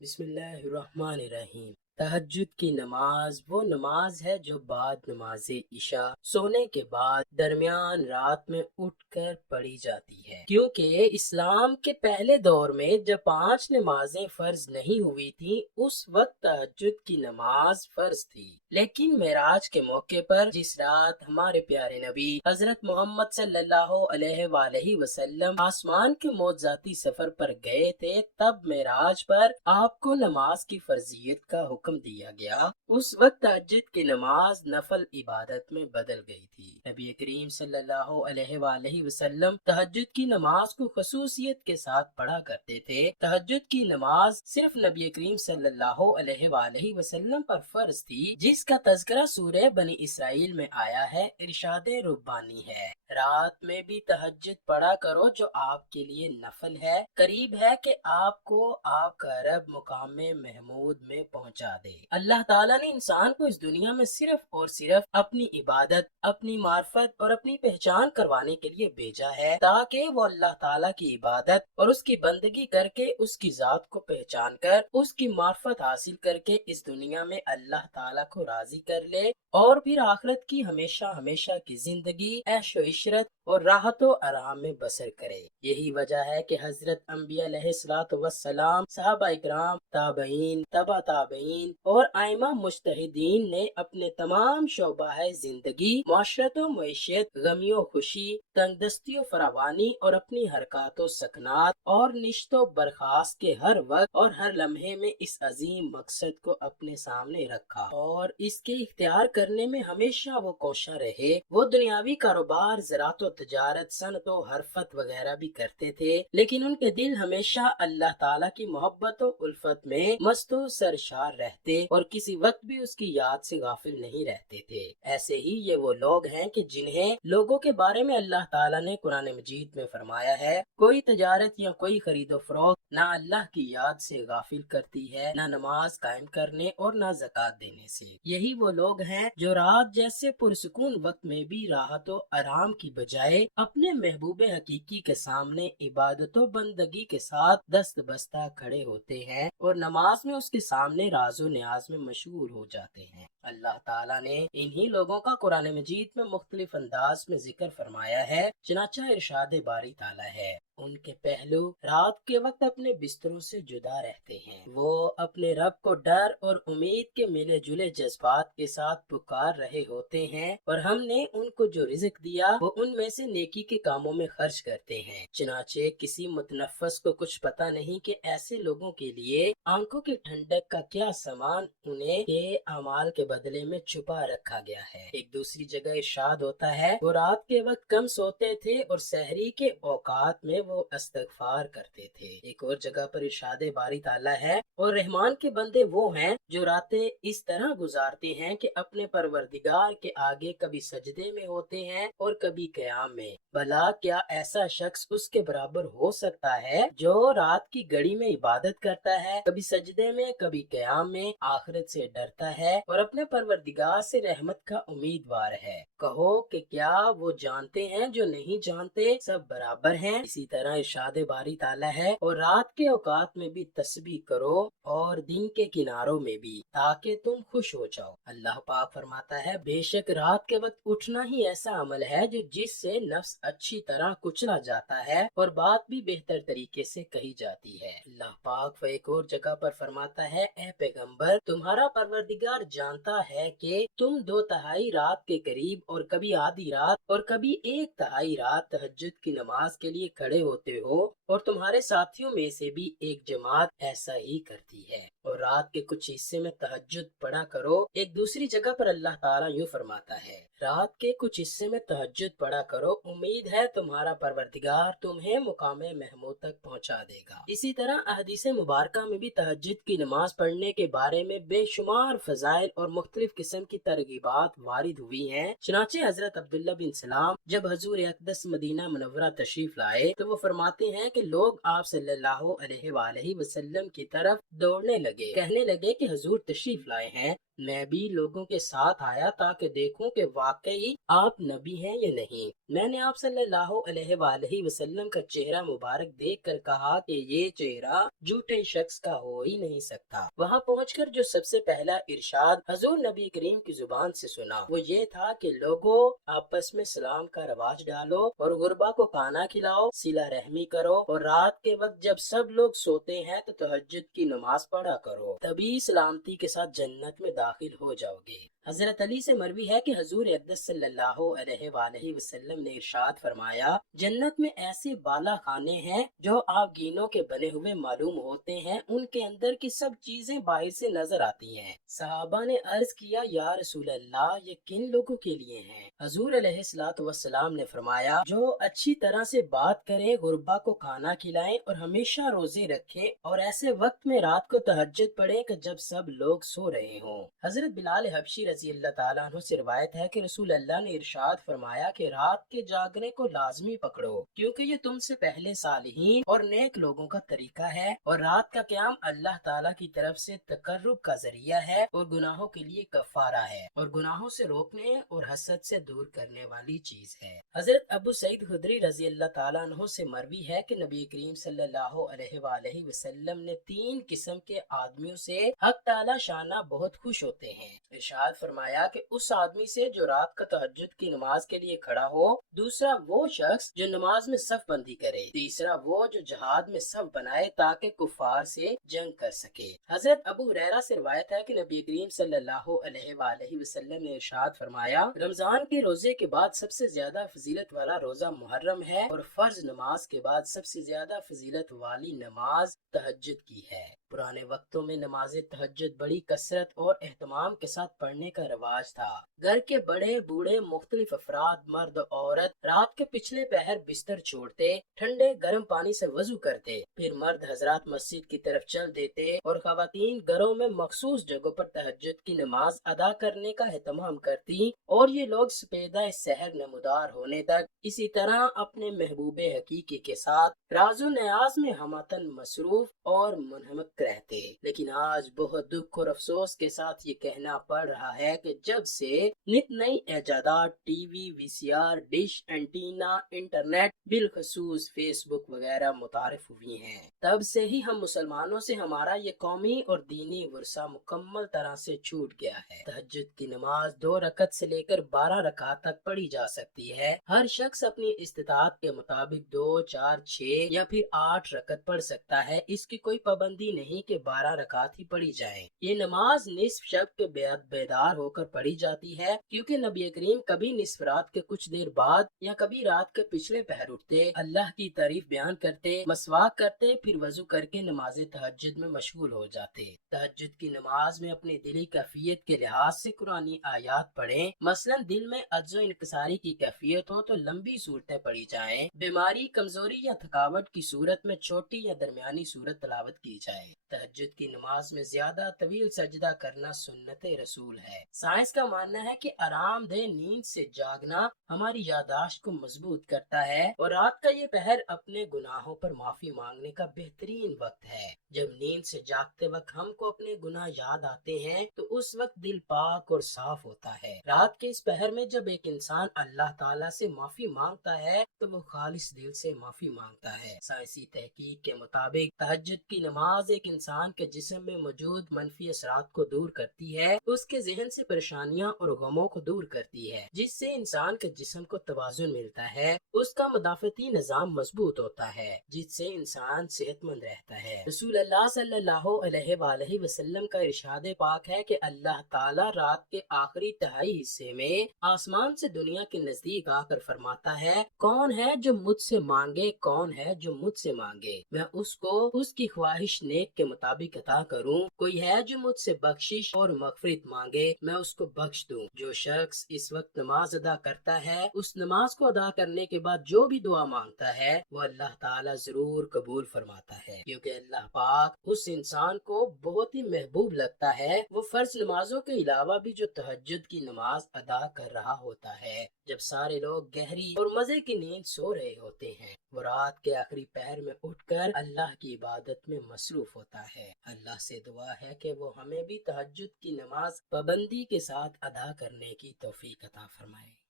بسم اللہ الرحمن الرحیم۔ تہجد کی نماز وہ نماز ہے جو بعد نماز عشاء سونے کے بعد درمیان رات میں اٹھ کر پڑھی جاتی ہے، کیونکہ اسلام کے پہلے دور میں جب 5 نمازیں فرض نہیں ہوئی تھیں اس وقت تہجد کی نماز فرض تھی، لیکن معراج کے موقع پر جس رات ہمارے پیارے نبی حضرت محمد صلی اللہ علیہ وآلہ وسلم آسمان کے معجزاتی سفر پر گئے تھے، تب معراج پر آپ کو نماز کی فرضیت کا حکم دیا گیا۔ اس وقت تہجد کی نماز نفل عبادت میں بدل گئی تھی۔ نبی کریم صلی اللہ علیہ وآلہ وسلم تہجد کی نماز کو خصوصیت کے ساتھ پڑھا کرتے تھے۔ تہجد کی نماز صرف نبی کریم صلی اللہ علیہ وآلہ وسلم پر فرض تھی، جس کا تذکرہ سورہ بنی اسرائیل میں آیا ہے، ارشاد ربانی ہے، رات میں بھی تہجد پڑھا کرو جو آپ کے لیے نفل ہے، قریب ہے کہ آپ کو آپ کا رب مقام محمود میں پہنچا دے۔ اللہ تعالیٰ نے انسان کو اس دنیا میں صرف اور صرف اپنی عبادت، اپنی معرفت اور اپنی پہچان کروانے کے لیے بھیجا ہے، تاکہ وہ اللہ تعالیٰ کی عبادت اور اس کی بندگی کر کے اس کی ذات کو پہچان کر اس کی معرفت حاصل کر کے اس دنیا میں اللہ تعالیٰ کو راضی کر لے اور پھر آخرت کی ہمیشہ ہمیشہ کی زندگی عیش و عشرت اور راحت و آرام میں بسر کرے۔ یہی وجہ ہے کہ حضرت انبیاء علیہ الصلوۃ والسلام، صحابہ اکرام، تابعین، تبع تابعین اور ائمہ مجتہدین نے اپنے تمام شعبہ زندگی، معاشرت و معیشت، غمی و خوشی، تنگ دستی و فراوانی اور اپنی حرکات و سکنات اور نشت و برخاست کے ہر وقت اور ہر لمحے میں اس عظیم مقصد کو اپنے سامنے رکھا اور اس کے اختیار کرنے میں ہمیشہ وہ کوشاں رہے۔ وہ دنیاوی کاروبار، زراعت و تجارت، صنعت و حرفت وغیرہ بھی کرتے تھے، لیکن ان کے دل ہمیشہ اللہ تعالیٰ کی محبت و الفت میں مست و سرشار رہتے اور کسی وقت بھی اس کی یاد سے غافل نہیں رہتے تھے۔ ایسے ہی یہ وہ لوگ ہیں کہ جنہیں لوگوں کے بارے میں اللہ تعالیٰ نے قرآن مجید میں فرمایا ہے، کوئی تجارت یا کوئی خرید و فروخت نہ اللہ کی یاد سے غافل کرتی ہے، نہ نماز قائم کرنے اور نہ زکوٰۃ دینے سے۔ یہی وہ لوگ ہیں جو رات جیسے پرسکون وقت میں بھی راحت و آرام کی بجائے اپنے محبوب حقیقی کے سامنے عبادت و بندگی کے ساتھ دست بستہ کھڑے ہوتے ہیں اور نماز میں اس کے سامنے راز و نیاز میں مشغول ہو جاتے ہیں۔ اللہ تعالیٰ نے انہی لوگوں کا قرآن مجید میں مختلف انداز میں ذکر فرمایا ہے، چنانچہ ارشاد باری تعالیٰ ہے، ان کے پہلو رات کے وقت اپنے بستروں سے جدا رہتے ہیں، وہ اپنے رب کو ڈر اور امید کے ملے جلے جذبات کے ساتھ پکار رہے ہوتے ہیں، اور ہم نے ان کو جو رزق دیا وہ ان میں سے نیکی کے کاموں میں خرچ کرتے ہیں۔ چنانچہ کسی متنفس کو کچھ پتہ نہیں کہ ایسے لوگوں کے لیے آنکھوں کی ٹھنڈک کا کیا سامان انہیں کے اعمال کے بدلے میں چھپا رکھا گیا ہے۔ ایک دوسری جگہ ارشاد ہوتا ہے، وہ رات کے وقت کم سوتے تھے اور سحری کے اوقات میں وہ استغفار کرتے تھے۔ ایک اور جگہ پر ارشاد باری تعالیٰ ہے، اور رحمان کے بندے وہ ہیں جو راتیں اس طرح گزارتے ہیں کہ اپنے پروردگار کے آگے کبھی سجدے میں ہوتے ہیں اور کبھی قیام میں۔ بھلا کیا ایسا شخص اس کے برابر ہو سکتا ہے جو رات کی گھڑی میں عبادت کرتا ہے، کبھی سجدے میں کبھی قیام میں، آخرت سے ڈرتا ہے اور اپنے پروردگار سے رحمت کا امیدوار ہے؟ کہو کہ کیا وہ جانتے ہیں جو نہیں جانتے سب برابر ہیں؟ اسی طرح ارشاد باری تعالیٰ ہے، اور رات کے اوقات میں بھی تسبیح کرو اور دن کے کناروں میں بھی، تاکہ تم خوش ہو جاؤ۔ اللہ پاک فرماتا ہے، بے شک رات کے وقت اٹھنا ہی ایسا عمل ہے جس سے نفس اچھی طرح کچلا جاتا ہے اور بات بھی بہتر طریقے سے کہی جاتی ہے۔ اللہ پاک ایک اور جگہ پر فرماتا ہے، اے پیغمبر، تمہارا پروردگار جانتا ہے کہ تم 2/3 رات کے قریب اور کبھی آدھی رات اور کبھی 1/3 رات تہجد کی نماز کے لیے کھڑے ہوتے ہو، اور تمہارے ساتھیوں میں سے بھی ایک جماعت ایسا ہی کرتی ہے، اور رات کے کچھ حصے میں تہجد پڑھا کرو۔ ایک دوسری جگہ پر اللہ تعالیٰ یوں فرماتا ہے، رات کے کچھ حصے میں تہجد پڑھا کرو، امید ہے تمہارا پروردگار تمہیں مقام محمود تک پہنچا دے گا۔ اسی طرح احادیث مبارکہ میں بھی تہجد کی نماز پڑھنے کے بارے میں بے شمار فضائل اور مختلف قسم کی ترغیبات وارد ہوئی ہیں۔ چنانچہ حضرت عبداللہ بن سلام جب حضور اقدس مدینہ منورہ تشریف لائے تو وہ فرماتے ہیں کہ لوگ آپ صلی اللہ علیہ وآلہ وسلم کی طرف دوڑنے لگے، کہنے لگے کہ حضور تشریف لائے ہیں میں بھی لوگوں کے ساتھ آیا تاکہ دیکھوں کہ واقعی آپ نبی ہیں یا نہیں۔ میں نے آپ صلی اللہ علیہ وآلہ وسلم کا چہرہ مبارک دیکھ کر کہا کہ یہ چہرہ جھوٹے شخص کا ہو ہی نہیں سکتا۔ وہاں پہنچ کر جو سب سے پہلا ارشاد حضور نبی کریم کی زبان سے سنا وہ یہ تھا کہ لوگوں آپس میں سلام کا رواج ڈالو اور غربا کو کھانا کھلاؤ، صلہ رحمی کرو، اور رات کے وقت جب سب لوگ سوتے ہیں تو تہجد کی نماز پڑھا کرو، تبھی سلامتی کے ساتھ جنت میں داخل ہو جاؤ گے۔ حضرت علی سے مروی ہے کہ حضور اقدس صلی اللہ علیہ وآلہ وسلم نے ارشاد فرمایا، جنت میں ایسے بالا خانے ہیں جو آپ گینوں کے بنے ہوئے معلوم ہوتے ہیں، ان کے اندر کی سب چیزیں باہر سے نظر آتی ہیں۔ صحابہ نے عرض کیا، یا رسول اللہ یہ کن لوگوں کے لیے ہیں؟ حضور علیہ الصلوۃ والسلام نے فرمایا، جو اچھی طرح سے بات کریں، غربا کو کھانا کھلائیں اور ہمیشہ روزے رکھیں، اور ایسے وقت میں رات کو تہجد پڑھیں کہ جب سب لوگ سو رہے ہوں۔ حضرت بلال حبشی رضی اللہ تعالیٰ عنہ سے روایت ہے کہ رسول اللہ نے ارشاد فرمایا کہ رات کے جاگنے کو لازمی پکڑو، کیونکہ یہ تم سے پہلے صالحین اور نیک لوگوں کا طریقہ ہے، اور رات کا قیام اللہ تعالیٰ کی طرف سے تقرب کا ذریعہ ہے اور گناہوں کے لیے کفارہ ہے، اور گناہوں سے روکنے اور حسد سے دور کرنے والی چیز ہے۔ حضرت ابو سعید خدری رضی اللہ تعالیٰ عنہ سے مروی ہے کہ نبی کریم صلی اللہ علیہ وآلہ وسلم نے 3 قسم کے آدمیوں سے حق تعالیٰ شانہ بہت خوش ہوتے ہیں۔ ارشاد فرمایا کہ اس آدمی سے جو رات کا تہجد کی نماز کے لیے کھڑا ہو، دوسرا وہ شخص جو نماز میں صف بندی کرے، تیسرا وہ جو جہاد میں صف بنائے تاکہ کفار سے جنگ کر سکے۔ حضرت ابو ہریرہ سے روایت ہے کہ نبی کریم صلی اللہ علیہ وآلہ وسلم نے ارشاد فرمایا، رمضان کے روزے کے بعد سب سے زیادہ فضیلت والا روزہ محرم ہے، اور فرض نماز کے بعد سب سے زیادہ فضیلت والی نماز تہجد کی ہے۔ پرانے وقتوں میں نماز تہجد بڑی کثرت اور اہتمام کے ساتھ پڑھنے کا رواج تھا۔ گھر کے بڑے بوڑھے مختلف افراد، مرد عورت، رات کے پچھلے پہر بستر چھوڑتے، ٹھنڈے گرم پانی سے وضو کرتے، پھر مرد حضرات مسجد کی طرف چل دیتے اور خواتین گھروں میں مخصوص جگہوں پر تہجد کی نماز ادا کرنے کا اہتمام کرتی، اور یہ لوگ سپیدہ سحر نمودار ہونے تک اسی طرح اپنے محبوب حقیقی کے ساتھ راز و نیاز میں ہمتن مصروف اور منہمک رہتے۔ لیکن آج بہت دکھ اور افسوس کے ساتھ یہ کہنا پڑ رہا ہے کہ جب سے نت نئی ایجادات، TV, VCR, dish, antenna, internet, بالخصوص فیس بک وغیرہ متعارف ہوئی ہیں، تب سے ہی ہم مسلمانوں سے ہمارا یہ قومی اور دینی ورثہ مکمل طرح سے چھوٹ گیا ہے۔ تہجد کی نماز 2 رکعت سے لے کر 12 رکعت تک پڑھی جا سکتی ہے۔ ہر شخص اپنی استطاعت کے مطابق 2، 4، 6 یا پھر 8 رکعت پڑھ سکتا ہے۔ اس کی کوئی پابندی نہیں کہ 12 رکعت ہی پڑھی جائیں۔ یہ نماز نصف شب کے بیدار ہو کر پڑھی جاتی ہے، کیونکہ نبی کریم کبھی نصف رات کے کچھ دیر بعد یا کبھی رات کے پچھلے پہر اٹھتے، اللہ کی تعریف بیان کرتے، مسواک کرتے، پھر وضو کر کے نماز تہجد میں مشغول ہو جاتے۔ تہجد کی نماز میں اپنی دلی کیفیت کے لحاظ سے قرآنی آیات پڑھیں۔ مثلا دل میں عجز و انکساری کی کیفیت ہو تو لمبی صورتیں پڑھی جائیں۔ بیماری، کمزوری یا تھکاوٹ کی صورت میں چھوٹی یا درمیانی صورت تلاوت کی جائے۔ تہجد کی نماز میں زیادہ طویل سجدہ کرنا سنت رسول ہے۔ سائنس کا ماننا ہے کہ آرام دہ نیند سے جاگنا ہماری یادداشت کو مضبوط کرتا ہے، اور رات کا یہ پہر اپنے گناہوں پر معافی مانگنے کا بہترین وقت ہے۔ جب نیند سے جاگتے وقت ہم کو اپنے گناہ یاد آتے ہیں تو اس وقت دل پاک اور صاف ہوتا ہے۔ رات کے اس پہر میں جب ایک انسان اللہ تعالیٰ سے معافی مانگتا ہے تو وہ خالص دل سے معافی مانگتا ہے۔ سائنسی تحقیق کے مطابق تہجد کی نماز ایک انسان کے جسم میں موجود منفی اثرات کو دور کرتی ہے، اس کے ذہن سے پریشانیاں اور غموں کو دور کرتی ہے، جس سے انسان کے جسم کو توازن ملتا ہے، اس کا مدافعتی نظام مضبوط ہوتا ہے، جس سے انسان صحت مند رہتا ہے۔ رسول اللہ صلی اللہ علیہ وآلہ وسلم کا ارشاد پاک ہے کہ اللہ تعالیٰ رات کے آخری تہائی حصے میں آسمان سے دنیا کے نزدیک آ کر فرماتا ہے، کون ہے جو مجھ سے مانگے، کون ہے جو مجھ سے مانگے، میں اس کو اس کی خواہش نیک کے مطابق عطا کروں۔ کوئی ہے جو مجھ سے بخشش اور مغفرت مانگے میں اس کو بخش دوں۔ جو شخص اس وقت نماز ادا کرتا ہے، اس نماز کو ادا کرنے کے بعد جو بھی دعا مانگتا ہے وہ اللہ تعالیٰ ضرور قبول فرماتا ہے، کیونکہ اللہ پاک اس انسان کو بہت ہی محبوب لگتا ہے۔ وہ فرض نمازوں کے علاوہ بھی جو تہجد کی نماز ادا کر رہا ہوتا ہے، جب سارے لوگ گہری اور مزے کی نیند سو رہے ہوتے ہیں، وہ رات کے آخری پہر میں اٹھ کر اللہ کی عبادت میں مصروف ہوتا ہے۔ اللہ سے دعا ہے کہ وہ ہمیں بھی تہجد کی نماز پابندی کے ساتھ ادا کرنے کی توفیق عطا فرمائے۔